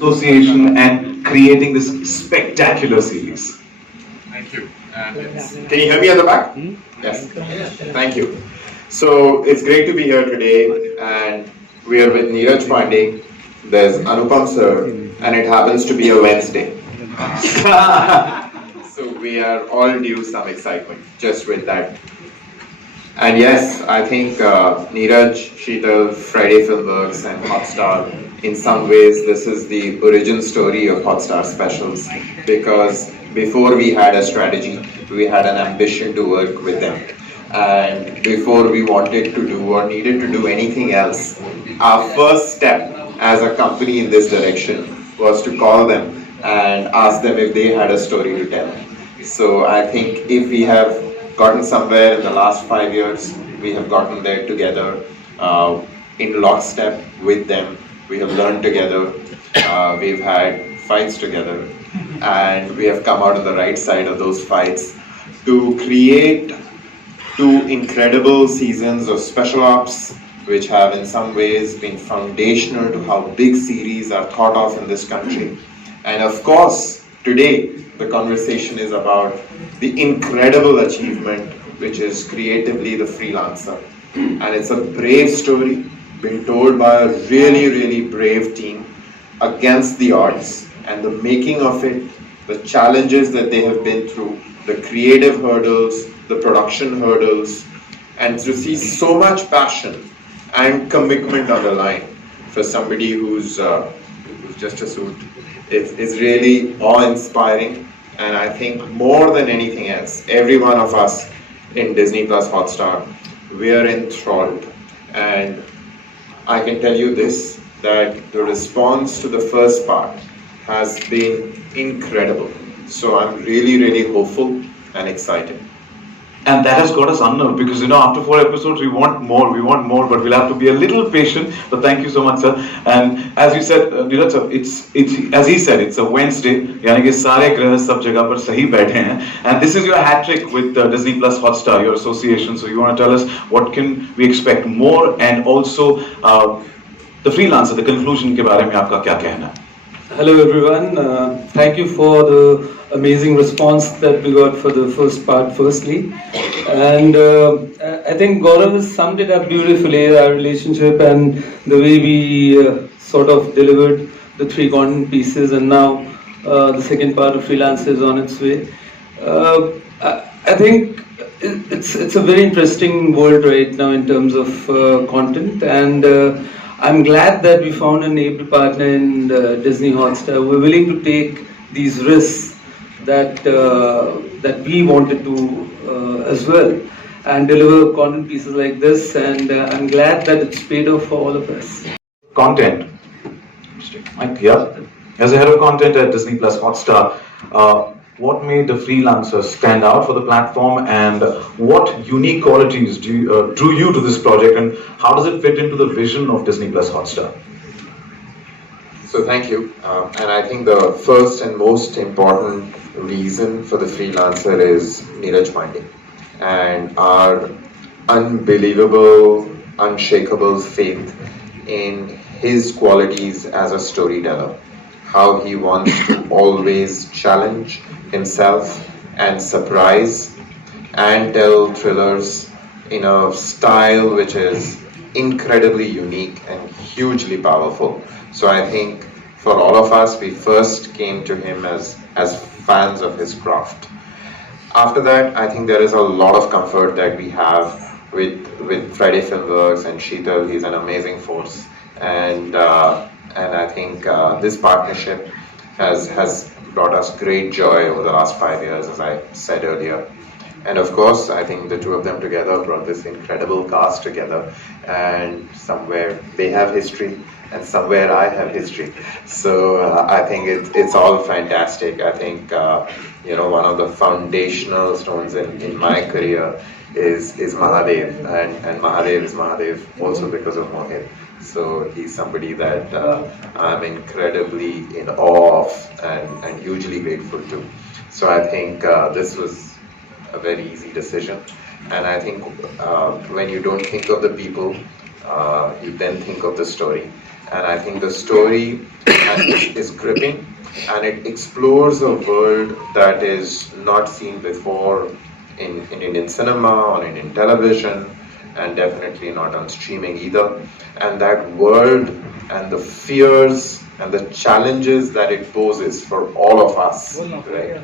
association and creating this spectacular series. Thank you. Can you hear me at the back? Yes. Thank you. So it's great to be here today, and we are with Neeraj Pandey. There's Anupam sir, and it happens to be a Wednesday. So we are all due some excitement just with that. And yes, I think Neeraj, Sheetal, Friday Filmworks, and Hotstar, in some ways, this is the origin story of Hotstar Specials, because before we had a strategy, we had an ambition to work with them. And before we wanted to do or needed to do anything else, our first step as a company in this direction was to call them and ask them if they had a story to tell. So I think if we have gotten somewhere in the last 5 years, we have gotten there together in lockstep with them. We have learned together, we've had fights together, and we have come out on the right side of those fights to create two incredible seasons of special ops, which have in some ways been foundational to how big series are thought of in this country. And of course, today the conversation is about the incredible achievement, which is creatively The Freelancer. And it's a brave story being told by a really, really brave team against the odds, and the making of it, the challenges that they have been through, the creative hurdles, the production hurdles, and to see so much passion and commitment on the line for somebody who's just a suit is really awe-inspiring. And I think more than anything else, every one of us in Disney Plus Hotstar, we are enthralled. And I can tell you this, that the response to the first part has been incredible. So I'm really, really hopeful and excited. And that has got us unnerved because after 4 episodes we want more, but we'll have to be a little patient. But thank you so much, sir. And as you said, Neeraj sir, it's as he said, it's a Wednesday. यानी कि सारे ग्रह सब जगह पर सही बैठे हैं. And this is your hat trick with Disney Plus Hotstar, your association. So you want to tell us what can we expect more, and also the Freelancer, the conclusion के बारे में आपका क्या कहना है? Hello everyone, thank you for the amazing response that we got for the first part firstly, and I think Gaurav has summed it up beautifully, our relationship and the way we sort of delivered the three content pieces, and now the second part of Freelancer is on its way. I think it's a very interesting world right now in terms of content, and I'm glad that we found an able partner in Disney Hotstar. We're willing to take these risks that we wanted to as well, and deliver content pieces like this. And I'm glad that it's paid off for all of us. Content. Mike, yeah. As a head of content at Disney Plus Hotstar, what made the Freelancer stand out for the platform, and what unique qualities drew you to this project, and how does it fit into the vision of Disney Plus Hotstar? So thank you. And I think the first and most important reason for the Freelancer is Neeraj Pandey and our unbelievable, unshakable faith in his qualities as a storyteller. How he wants to always challenge himself and surprise and tell thrillers in a style which is incredibly unique and hugely powerful. So I think for all of us, we first came to him as fans of his craft. After that, I think there is a lot of comfort that we have with Friday Filmworks and Sheetal. He's an amazing force, and I think this partnership has brought us great joy over the last 5 years, as I said earlier. And of course, I think the two of them together brought this incredible cast together, and somewhere they have history and somewhere I have history. So I think it's all fantastic. I think one of the foundational stones in my career is Mahadev, and Mahadev is Mahadev also because of Mohit. So he's somebody that I'm incredibly in awe of and hugely grateful to. So I think this was a very easy decision. And I think when you don't think of the people, you then think of the story. And I think the story is gripping, and it explores a world that is not seen before in Indian cinema, on Indian television, and definitely not on streaming either. And that world and the fears and the challenges that it poses for all of us, right?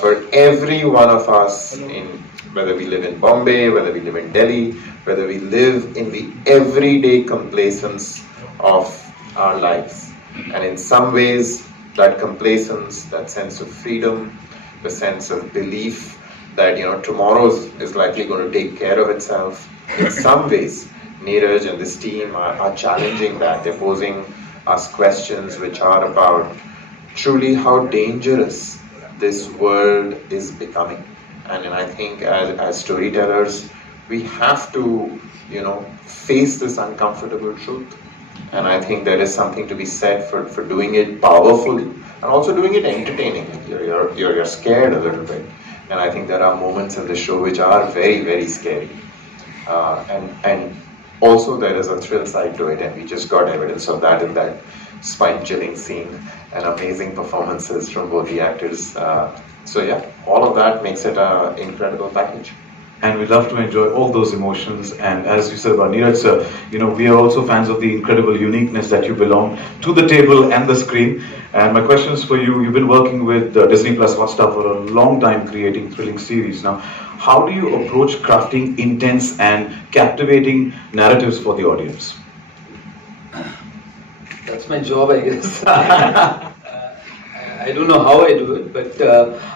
For every one of us, in whether we live in Bombay, whether we live in Delhi, whether we live in the everyday complacence of our lives. And in some ways, that complacence, that sense of freedom, the sense of belief that tomorrow is likely going to take care of itself. In some ways, Neeraj and this team are challenging that. They're posing us questions which are about truly how dangerous this world is becoming. And I think as storytellers, we have to, face this uncomfortable truth. And I think there is something to be said for doing it powerfully and also doing it entertainingly. You're scared a little bit. And I think there are moments in the show which are very, very scary. And also there is a thrill side to it, and we just got evidence of that in that spine-chilling scene and amazing performances from both the actors. So yeah, all of that makes it an incredible package. And we love to enjoy all those emotions. And as you said about Neeraj sir, we are also fans of the incredible uniqueness that you belong to the table and the screen. And my question is for you. You've been working with Disney Plus Hotstar for a long time, creating thrilling series. Now, how do you approach crafting intense and captivating narratives for the audience? That's my job, I guess. I don't know how I do it, but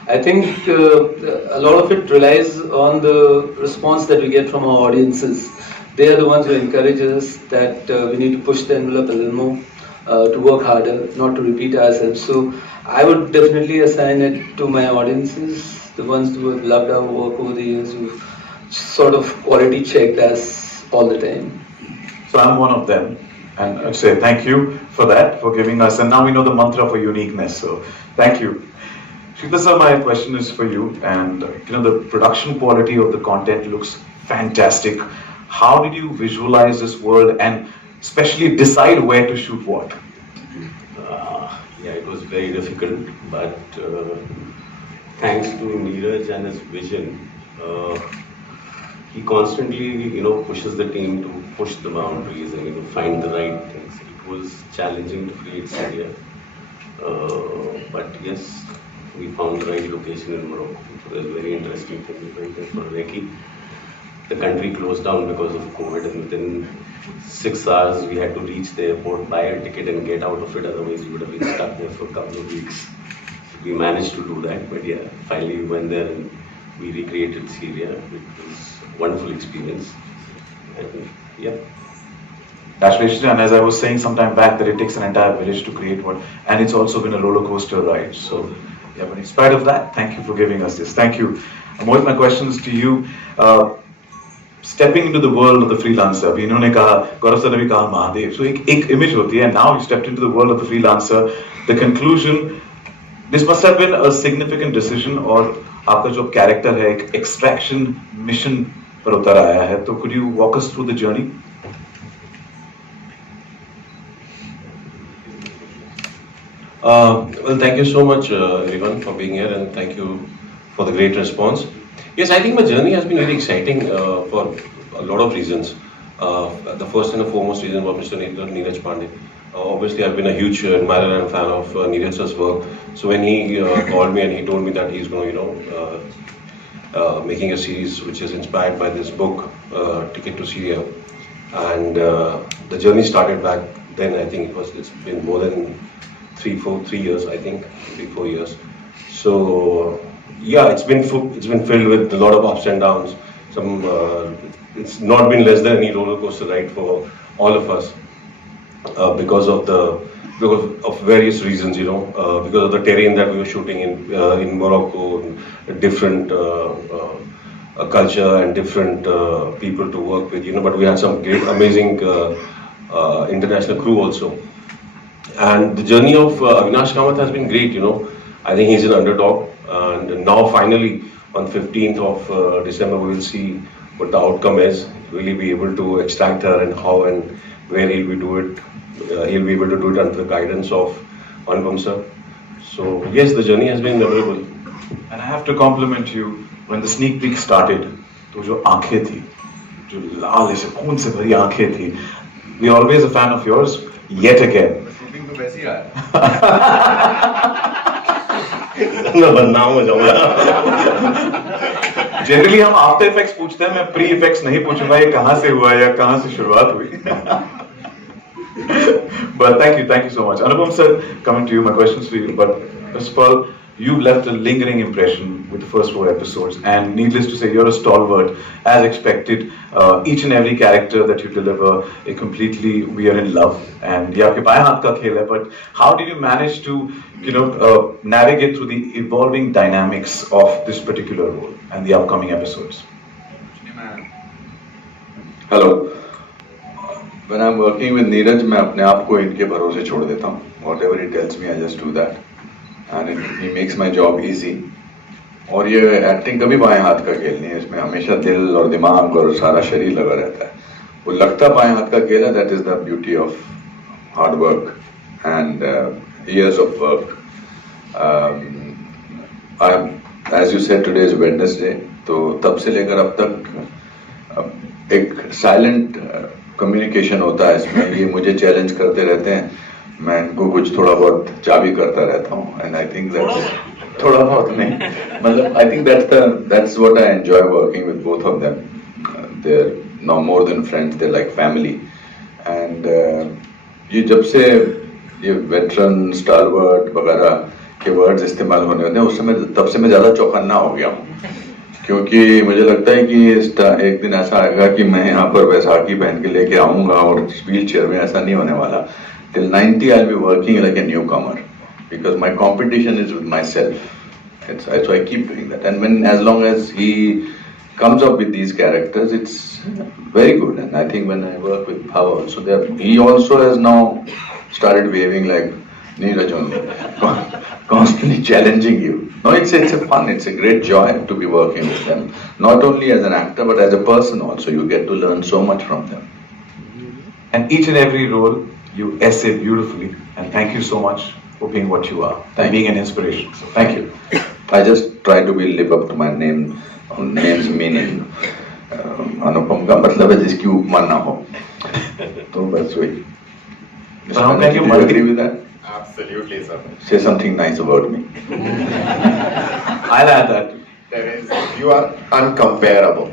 I think a lot of it relies on the response that we get from our audiences. They are the ones who encourage us that we need to push the envelope a little more, to work harder, not to repeat ourselves. So I would definitely assign it to my audiences, the ones who have loved our work over the years, who've sort of quality checked us all the time. So I'm one of them. And I'd say thank you for that, for giving us, and now we know the mantra for uniqueness, so thank you. Shikha sir, my question is for you, and the production quality of the content looks fantastic. How did you visualize this world and especially decide where to shoot what? Yeah, it was very difficult, but thanks to Neeraj and his vision, he constantly, pushes the team to push the boundaries and find the right things. It was challenging to create Syria, but yes, we found the right location in Morocco. It was a very interesting thing. We went there for recce. The country closed down because of COVID, and within 6 hours we had to reach the airport, buy a ticket, and get out of it. Otherwise, we would have been stuck there for a couple of weeks. We managed to do that, but yeah, finally we went there and we recreated Syria. It was a wonderful experience, and yeah. Congratulations, and as I was saying some time back, that it takes an entire village to create one, and it's also been a roller coaster ride. So, yeah, but in spite of that, thank you for giving us this. Thank you. Mohit, my questions to you. Stepping into the world of the freelancer, अभी इन्होंने कहा, गौरव sir ने भी कहा Mahadev. So एक image होती है. Now you stepped into the world of the freelancer. The conclusion, this must have been a significant decision. और आपका जो character है एक extraction mission पर उतर आया है. तो could you walk us through the journey? Well, thank you so much, everyone, for being here, and thank you for the great response. Yes, I think my journey has been very exciting for a lot of reasons. The first and the foremost reason was Mr. Neeraj Pandey. Obviously, I've been a huge admirer and fan of Neeraj's work. So when he called me and he told me that he's going to, making a series which is inspired by this book, Ticket to Syria, and the journey started back then. I think it's been more than 3 years, I think, 3-4 years. So yeah, it's been filled with a lot of ups and downs. It's not been less than any roller coaster ride for all of us because of various reasons, because of the terrain that we were shooting in Morocco, different culture and different people to work with, but we had some great, amazing international crew also. And the journey of Avinash Kamath has been great, I think he's an underdog, and now finally on 15th of December we will see what the outcome is. Will he be able to extract her, and how and where he'll be do it? He'll be able to do it under the guidance of Anupam sir. So yes, the journey has been memorable. And I have to compliment you when the sneak peek started. तो जो आंखें थी, जो लाल ऐसे खून से भरी आंखें थी. We are always a fan of yours. Yet again. Shooting तो वैसे ही आया. मैं बदनाम हो जाऊंगा. जनरली हम आफ्टर इफेक्ट्स पूछते हैं, मैं प्री इफेक्ट्स नहीं पूछूंगा ये कहां से हुआ या कहां से शुरुआत हुई. But thank you so much. Anupam sir, coming to you, my questions for you. But first of all, you've left a lingering impression with the first 4 episodes, and needless to say, you're a stalwart, as expected. Each and every character that you deliver, we are in love, and ये आपके बाएं हाथ का खेल है. But how did you manage to, navigate through the evolving dynamics of this particular role and the upcoming episodes? Hello. When I'm working with Neeraj, मैं अपने आप को इनके भरोसे छोड़ देता हूँ. Whatever he tells me, I just do that, and he makes my job easy. और ये एक्टिंग कभी बाएं हाथ का खेल नहीं है, इसमें हमेशा दिल और दिमाग और सारा शरीर लगा रहता है. वो लगता बाएं हाथ का खेल है. That is the beauty of hard work and years of work. As you said, today is Wednesday, तो तब से लेकर अब तक एक साइलेंट कम्युनिकेशन होता है इसमें. ये मुझे चैलेंज करते रहते हैं, मैं इनको कुछ थोड़ा बहुत चाबी करता रहता हूँ. एंड आई थिंक दैट थोड़ा बहुत नहीं, मतलब I think that's what I enjoy working with both of them. They're now more than friends, they're like family. And ये जब से ये वेटरन स्टारवर्ड वगैरह के वर्ड्स इस्तेमाल होने होते हैं, उस समय तब से मैं ज़्यादा चौकन्ना हो गया हूँ, क्योंकि मुझे लगता है कि एक दिन ऐसा आएगा कि मैं यहाँ पर वैसाखी पहन के लेके आऊँगा और व्हील चेयर में. ऐसा नहीं होने वाला. Till 90 I'll be working like a newcomer because my competition is with myself. So I keep doing that, and as long as he comes up with these characters, it's very good. And I think when I work with Bhava also, he also has now started behaving like Neeraj only, constantly challenging you. No, it's a fun, it's a great joy to be working with them. Not only as an actor, but as a person also. You get to learn so much from them. And each and every role, you essay beautifully. And thank you so much for being what you are and being an inspiration. So thank you. I just try to live up to my name's meaning. अनुपम का मतलब है जिसकी उपमा ना हो. तो बस वही. But how can you agree with that? Absolutely, sir. Say something nice about me. I'll add that. You are uncomparable.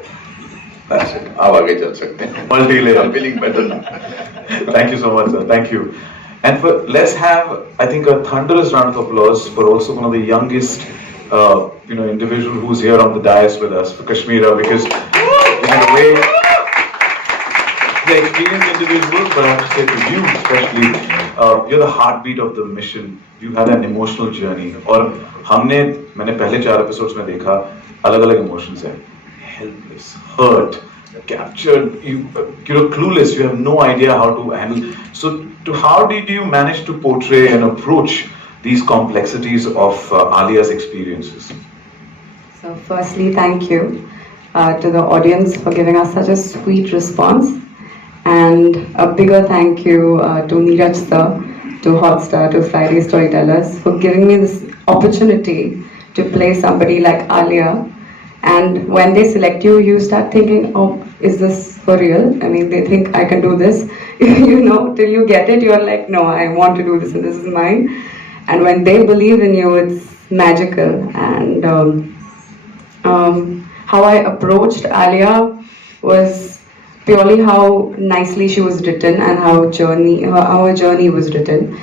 That's it. आप आगे चल सकते हैं. Multi-layered. I'm feeling better now. Thank you so much, sir. Thank you. And let's have, I think, a thunderous round of applause for also one of the youngest, individual who's here on the dais with us, for Kashmira, because in a way, the experienced individual, but I have to say to you especially, you're the heartbeat of the mission. You had an emotional journey. और मैंने पहले 4 episodes में देखा, अलग-अलग emotions हैं. Helpless, hurt, captured, clueless. You have no idea how to handle. So, how did you manage to portray and approach these complexities of Alia's experiences? So, firstly, thank you to the audience for giving us such a sweet response, and a bigger thank you to Neeraj sir, to Hotstar, to Friday Storytellers for giving me this opportunity to play somebody like Alia. And when they select you, you start thinking, oh, is this for real? I mean, they think I can do this. Till you get it, you're like, no, I want to do this and this is mine. And when they believe in you, it's magical. And how I approached Alia was purely how nicely she was written and how her journey was written.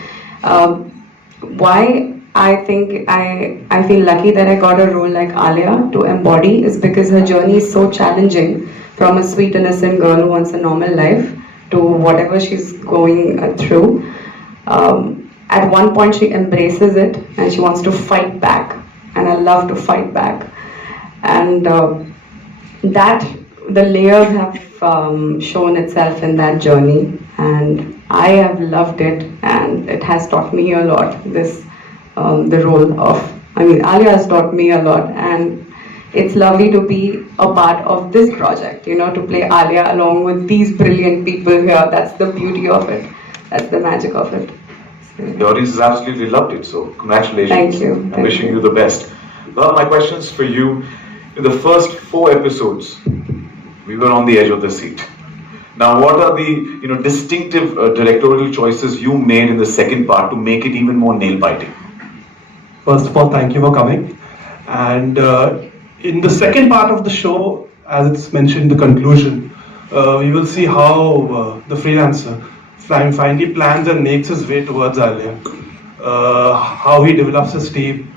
Why I think I feel lucky that I got a role like Alia to embody is because her journey is so challenging, from a sweet innocent girl who wants a normal life to whatever she's going through. At one point she embraces it and she wants to fight back, and I love to fight back, and that the layers have shown itself in that journey, and I have loved it, and it has taught me a lot. The role of, Alia has taught me a lot, and it's lovely to be a part of this project, you know, to play Alia along with these brilliant people here. That's the beauty of it. That's the magic of it. The audience has absolutely loved it, so congratulations. Thank you. I'm Thank wishing you. you the best. Well, my questions for you. In the first 4 episodes, we were on the edge of the seat. Now, what are the distinctive directorial choices you made in the second part to make it even more nail-biting? First of all, thank you for coming. And in the second part of the show, as it's mentioned, the conclusion, we will see how the freelancer finally plans and makes his way towards Alia, how he develops his team,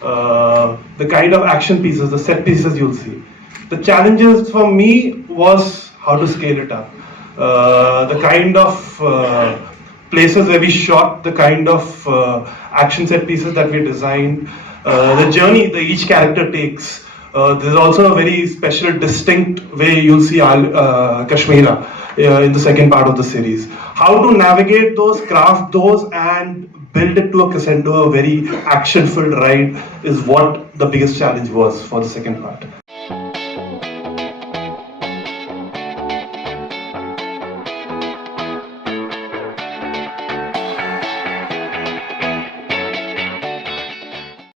the kind of action pieces, the set pieces you'll see. The challenges for me was how to scale it up. The kind of places where we shot, the kind of action set pieces that we designed, the journey that each character takes. There's also a very special, distinct way you'll see Kashmira in the second part of the series. How to navigate those, craft those, and build it to a crescendo, a very action-filled ride is what the biggest challenge was for the second part.